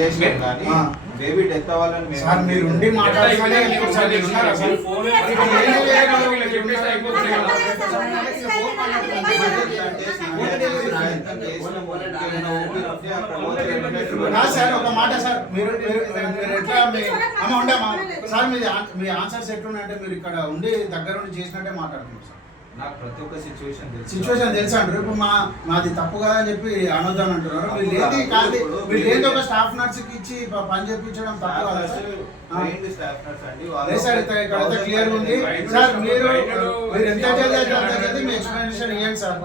చేసినాం కానీ ఆ. బేబీ డెత్ అవ్వాలని సార్ మీరు ఉండి సార్ సార్ ఒక మాట సార్ మీరు మీరు మీరు ఎట్లా మీ అమ్మ ఉండమ్మా సార్ మీ మీ ఆన్సర్స్ ఎట్లున్నాయంటే మీరు ఇక్కడ ఉండి దగ్గర ఉండి చేసినట్టే మాట్లాడుతున్నారు సార్ నాకు ప్రతి ఒక్క సిచ్యువేషన్ తెలుసు. సిచ్యువేషన్ తెలుసా అంటారు. ఇప్పుడు మా మాది తప్పు కదా అని చెప్పి అనొద్దని అంటున్నారు. మీరు లేని కాదు. మీరు లేని ఒక స్టాఫ్ నర్స్కి ఇచ్చి ప- పని చేయించడం తప్పు కదా స్టాఫ్ నర్స్ అండి. సార్ ఇక్కడ క్లియర్ ఉంది. సార్ మీరు మీరు ఎంత జల్దీ అయితే అంత జల్దీ మీ ఎక్స్ప్లెనేషన్ ఇవ్వండి సార్.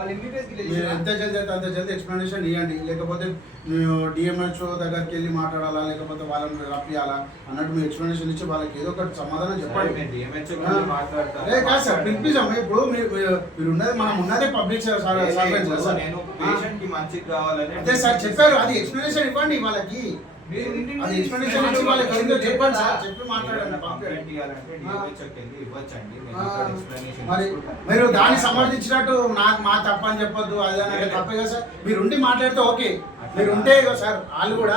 మీరు ఎంత జల్దీ అయితే అంత జల్దీ ఎక్స్ప్లెనేషన్ ఇవ్వండి లేకపోతే మేము డిఎంహెచ్ఓ దగ్గరికి వెళ్ళి మాట్లాడాలా? లేకపోతే వాళ్ళని రప్పియాలా? అన్నట్టు మీ ఎక్స్ప్లెనేషన్ ఇచ్చి వాళ్ళకి ఏదో ఒకటి సమాధానం చెప్పండి. సార్ ఇప్పుడు మీరు మీరు- ఉన్నది మనం ఉన్నదే పబ్లిక్ సర్వెంట్ సార్ నేను పేషెంట్కి మంచిగా కావాలని అదే సార్ చెప్పారు అది ఎక్స్ప్లెనేషన్ ఇవ్వండి వాళ్ళకి. అది ఎక్స్ప్లెనేషన్ ఇచ్చి వాళ్ళకి ఏందో చెప్పండి సార్ చెప్పి మాట్లాడండి కంప్లైంట్. ఇవ్వాలంటే వెళ్ళి ఇవ్వచ్చండి. మరి దాన్ని సమర్థించినట్టు నాకు మా తప్ప అని చెప్పొద్దు అది తప్పే కదా సార్. మీరు ఉండి మాట్లాడితే ఓకే. మీరు ఉంటే సార్ వాళ్ళు కూడా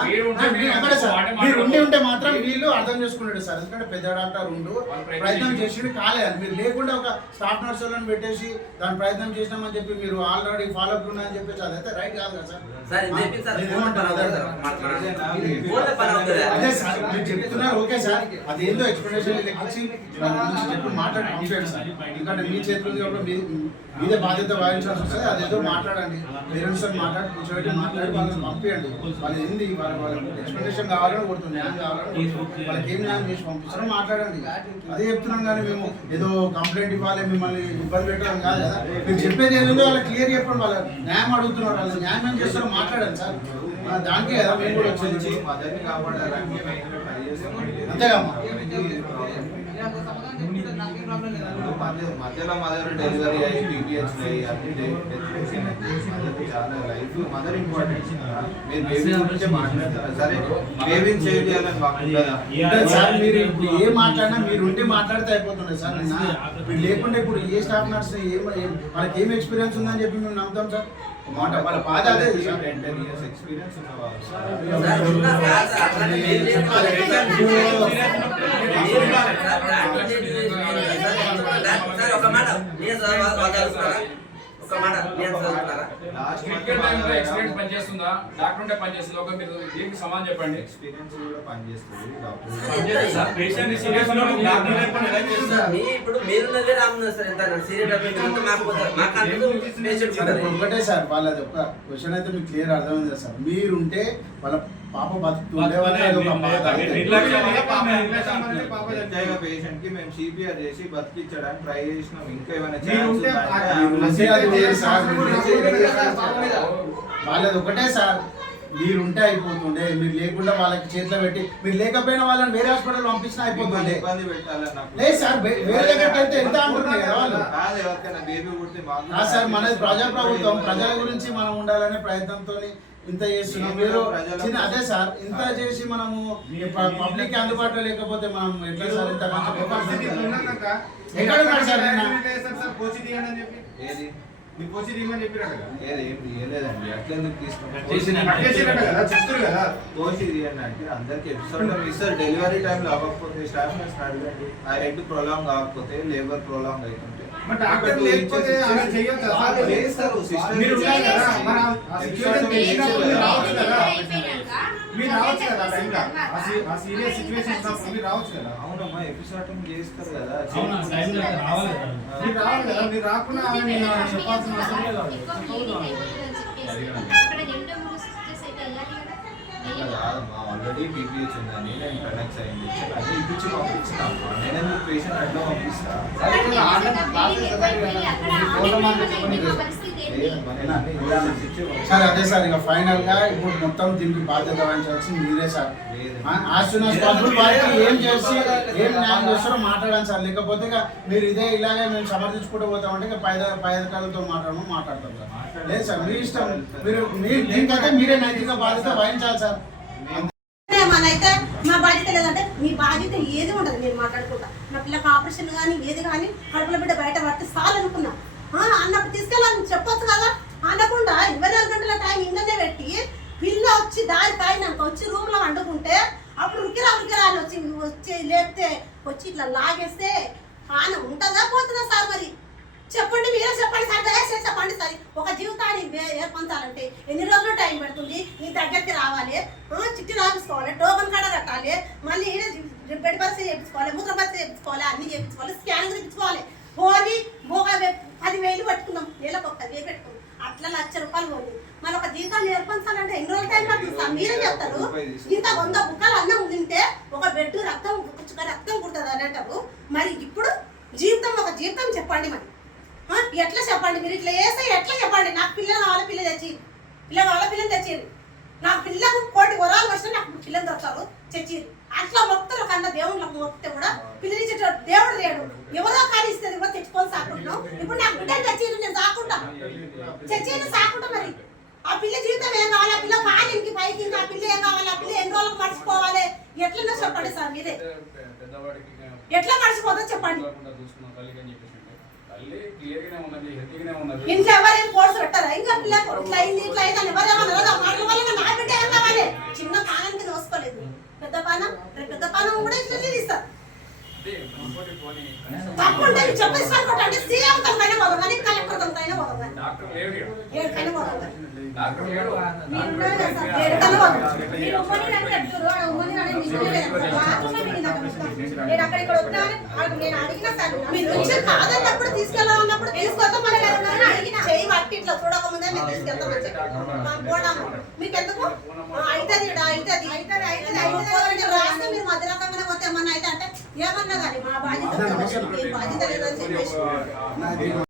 ఎక్కడ సార్? మీరు ఉండి ఉంటే. మాత్రం వీళ్ళు అర్థం చేసుకున్నాడు సార్. ఎందుకంటే పెద్ద డాక్టర్ ఉండు. ప్రయత్నం చేసి- కాలేదు మీరు లేకుండా ఒక స్టాఫ్ నర్స్ వాళ్ళని పెట్టేసి దాని ప్రయత్నం చేసినామని చెప్పి మీరు ఆల్రెడీ ఫాలో అప్ ఉన్నా అని చెప్పేసి అదైతే రైట్ కాదు కదా సార్. అదే? మీరు చెప్తున్నారు ఓకే సార్. అది ఏందో ఎక్స్ప్లెనేషన్ లెక్కించి దాని గురించి చెప్పి మాట్లాడి పంపించండి సార్. ఎందుకంటే మీ చేతులు కాబట్టి మీదే బాధ్యత వహించాల్సి వస్తుంది. అదేదో మాట్లాడండి. పేరెంట్స్ మాట్లాడి కూర్చోబెట్టి మాట్లాడి వాళ్ళని పంపించండి వాళ్ళు ఏంది వాళ్ళ వాళ్ళకి ఎక్స్ప్లెనేషన్ కావాలని కోరుతుంది న్యాయం కావాలని. వాళ్ళకి ఏం న్యాయం చేసి పంపిస్తారో మాట్లాడండి. అదే చెప్తున్నాం కానీ మేము ఏదో కంప్లైంట్ ఇవ్వాలి మిమ్మల్ని ఇబ్బంది పెట్టడం కాదు కదా. మీరు చెప్పేది ఏంటో వాళ్ళకి క్లియర్ చెప్పండి. వాళ్ళ న్యాయం అడుగుతున్నారు. వాళ్ళు న్యాయం ఏం చేస్తారో మాట్లాడండి సార్. దానికే కదా మేము కూడా వచ్చి వచ్చేది మదర్ని మధ్యలో మదర్ డెలివరీ అయ్యి పీపీహెచ్ అన్ని చాలా లైఫ్ మదర్ ఇంపార్టెంట్ మీరు బేబీ మాట్లాడతారా సరే బేబీని సేవ్ చేయాలని మాకు సార్ మీరు ఇప్పుడు ఏం మాట్లాడినా మీరు ఉండి మాట్లాడితే అయిపోతుండే సార్ లేకుంటే ఇప్పుడు ఏ స్టాఫ్ నర్స్ ఏం ఏం- వాళ్ళకి ఏం ఎక్స్పీరియన్స్ ఉందని చెప్పి మేము నమ్ముతాం సార్ మాట వాళ్ళ. టెన్ టెన్ ఇయర్స్ ఎక్స్పీరియన్స్ ఉన్నవాళ్ళు ఒక మాట. క్రికెట్ టైంలో ఎక్స్పీరియన్స్ పనిచేస్తుందా? డాక్టర్ ఉంటే పనిచేస్తుందా. ఒక మీరు దీనికి సమాధానం చెప్పండి. ఎక్స్పీరియన్స్ కూడా పనిచేస్తుంది. డాక్టర్ సార్ మీ ఇప్పుడు మీరున్నదే రామున్నారు సార్ ఎంత సీరియల్ డబ్బింగ్ మాకు మాకు అందుకు పేషెంట్ సార్ ఇప్పుడు ఉంటుంది ఒకటే సార్ వాళ్ళది ఒక క్వశ్చన్ అయితే మీకు క్లియర్ అర్థమైంది కదా సార్. మీరుంటే వాళ్ళ పాప. పేషెంట్కి మేము సిపిఆర్ చేసి బతికించడానికి ట్రై చేసినాం. ఇంకా ఏమైనా సార్ వాళ్ళది ఒకటే సార్. మీరు ఉంటే అయిపోతుండే. మీరు లేకుండా వాళ్ళకి చేతిలో పెట్టి మీరు లేకపోయినా వాళ్ళని వేరే హాస్పిటల్ పంపించినా అయిపోతుండే. ఇబ్బంది లేదు సార్ వేరే దగ్గరికి వెళ్తే ఎంత అంటున్నారు కదా వాళ్ళు? కాదు ఎవరికైనా బేబీ పుడితే మాకు ఆ సార్ మనది ప్రజాప్రభుత్వం. ప్రజల గురించి మనం ఉండాలనే ప్రయత్నంతో ఇంత చేస్తున్నాం. మీరు అదే సార్ ఇంత చేసి మనము పబ్లిక్ అందుబాటులో లేకపోతే మనం ఎట్లా సార్ ఇంత మంచి ఎక్కడ ఉన్నారు సార్ తీయమని చెప్పిరా కదా? ఏం అట్లా ఎందుకు చెప్తారు తీయండి అంటే అందరికి ఎపిసోడ్ ఇస్తారు డెలివరీ టైంలో అవ్వకపోతే స్టాఫ్ నర్స్ అడగండి. ఆ హెడ్ ప్రొలాంగ్ కాకపోతే లేబర్ ప్రొలాంగ్ అవుతుంటే మరి మీరు రావచ్చు కదా టైంలో ఆ సీరియస్ సిచ్యువేషన్ ఉన్నప్పుడు మీరు రావచ్చు కదా. అవునమ్మా ఎపిసోడ్ చేస్తారు కదా? అవును, ఆ టైంలో రావాలి కదా. మీరు రావాలి కదా మీరు రాకుండా ఆమె నేను చెప్పాల్సిన అవసరం లేదు. ఆల్రెడీ పీపీహెచ్ ఉందని నేను కనెక్ట్ అయింది అదే ఇప్పించి పంపించిన నేను ఎందుకు పేషెంట్ అట్లా పంపిస్తా సార్ అదే సార్ ఇక ఫైనల్గా ఇప్పుడు మొత్తం దీనికి బాధ్యత వహించాల్సింది మీరే సార్. ఏం చేసి ఏం న్యాయం చేస్తారో మాట్లాడండి సార్. లేకపోతే ఇక మీరు ఇదే ఇలాగే మేము సమర్థించుకుంటూ పోతామంటే ఇక పై పై అధికారులతో మాట్లాడమో మాట్లాడతాం సార్. లేదు సార్ మీ ఇష్టం. మీరు మీరు దీనికైతే మీరే నైతిక బాధ్యత వహించాలి సార్. మనైతే మా బాధ్యత లేదంటే మీ బాధ్యత ఏది ఉండదు మీరు మాట్లాడుకుంటా. నా పిల్లకి ఆపరేషన్ కానీ ఏది కానీ కడుపుల బిడ్డ బయట పడితే చాలు అనుకున్నా ఆ, అన్నప్పుడు తీసుకెళ్ళాలని చెప్పొచ్చు కదా? అనకుండా ఇరవై నాలుగు గంటల టైం ఇంట్లోనే పెట్టి పిల్ల వచ్చి దారి పైన వచ్చి రూమ్లో వండుకుంటే అప్పుడు ఉరికిరా ఉరికిరా అని వచ్చి వచ్చి లేపితే వచ్చి ఇట్లా లాగేస్తే ఆన ఉంటుందా పోతుందా సార్ మరి? చెప్పండి మీరే చెప్పండి సార్ చెప్తారు ఇంత వంద బుక్కలు అన్నం తింటే ఒక బెడ్ రక్తం పుచ్చుక రక్తం కుడుతుంది అని అంటారు మరి ఇప్పుడు జీవితం ఒక జీవితం చెప్పండి మరి ఎట్లా చెప్పండి మీరు ఇట్లా వేస్తే ఎట్లా చెప్పండి నాకు పిల్లలు కావాలి పిల్ల తెచ్చి పిల్ల కావాలి పిల్లని తెచ్చిరు నా పిల్లకు కోటి వరాలు వస్తే నాకు పిల్లలు దొరకారు తెచ్చిరు అట్లా మొత్తం కన్నా దేవుళ్ళకు మొక్కితే కూడా పిల్లలు ఇచ్చేట దేవుడు లేడు ఎవరో కానీ ఇస్తే కూడా తెచ్చుకొని సాకుంటున్నాం ఇప్పుడు నాకు బిడ్డలు తెచ్చిరు నేను సాకుంటా తెచ్చిరు సాకుంటా మరి ఆ పిల్ల జీవితం ఏం కావాలి? ఆ పిల్ల పాలింకి పైకి ఆ పిల్ల ఏం కావాలి? ఆ పిల్ల ఎన్ని రోజులకు మర్చిపోవాలి? ఎట్లన్నా చెప్పండి సార్ మీరే. ఎట్లా మర్చిపోతుందో చెప్పండి. ఇంట్లో ఎవరేం కోర్సు పెట్టారా? ఇంకా పిల్లకు ఇట్లా అయింది ఇట్లా అయింది అని ఎవరేమన్నా నా బిడ్డ ఏం కావాలి? చిన్న పానానికి నోసుకోలేదు పెద్ద పానం? పెద్ద పానం కూడా ఇట్లా తీస్తారు చెప్పేసి సీఎం తనకైనా పోదాం కలెక్టర్ తనకైనా పోదాం డాక్టర్ లేడు ఏడుకైనా పోదాం డాక్టర్ లేడు మీరు. ఏడుకైనా పోదాం. మీరు ఉమ్మని నన్ను ఆ ఉమ్మని నన్ను నిజమే నేను అక్కడ ఇక్కడ నేను అడిగినా సార్ మీరు వచ్చి కాదన్నప్పుడు తీసుకెళ్ళాలన్నప్పుడు తీసుకొస్తాం మరి అడిగిన. చేయి పట్టి ఇట్లా చూడకముందే నేను తీసుకెళ్తామని చెప్పి. మా మీకు ఎందుకు అవుతుంది ఈడ, అవుతుంది అవుతుంది అవుతుంది రాస్తే మీరు మధ్య రకంగానే పోతే ఏమన్నా అయితే అంటే ఏమన్నా కానీ మా బాధ్యత బాధ్యత లేదని చెప్పేసి.